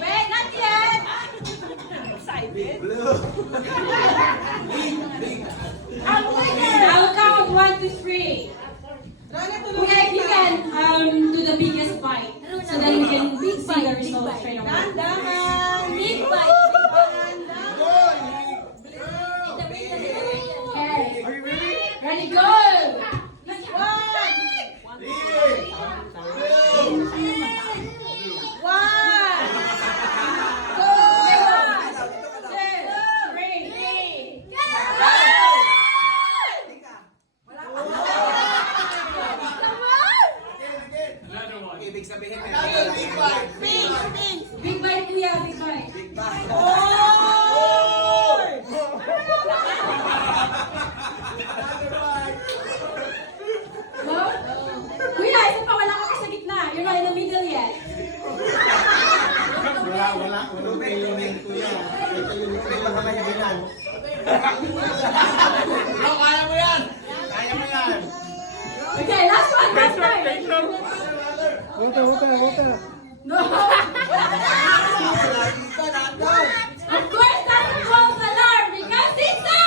Wait, not yet! Excited? I'll count 1 to 3. Okay, you can do the biggest bite so that you can see the result straight away. Dandahan! Big bite! Okay, ready, go! Ibig sabihin, Big bite, kuya, big bite. Go. Kuya, isa pa, wala ka pa sa gitna. You're not in the middle yet. Wala feeling kuya. Ito yung pinakamayabang. Kaya mo yan! Kaya mo yan! Okay, last one, last time. Water. No. Of course, that's a false alarm because it's on!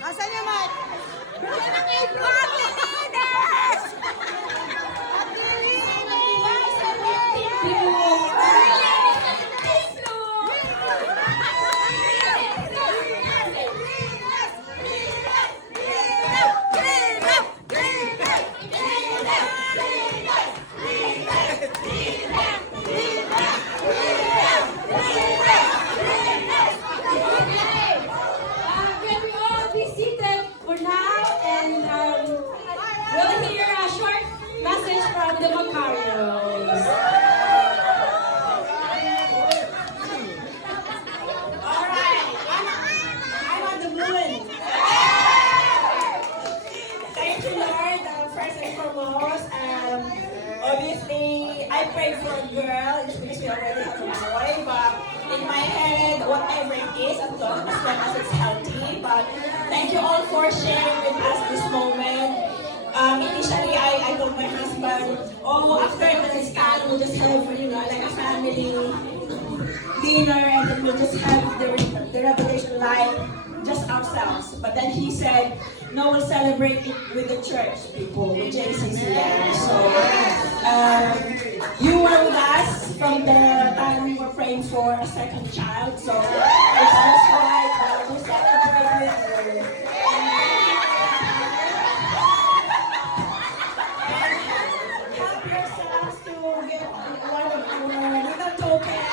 Asan yung mic? Can we all be seated for now and we'll hear a short message from the Macarios. I'm on the moon. Thank you, Lord. First and foremost, obviously, I prayed for a girl. It's because we already have a boy, but in my head, whatever it is, as long as it's healthy. But thank you all for sharing with us this moment. Initially, I told my husband, after the scan, we'll just have, like a family dinner, and then we'll just have the revelation live just ourselves. But then he said, no, we'll celebrate it with the church people, with JCCM. So, you were with us from the time we were praying for a second child. So, it's just right that we celebrate with you. Help yourselves to get one of our little tokens.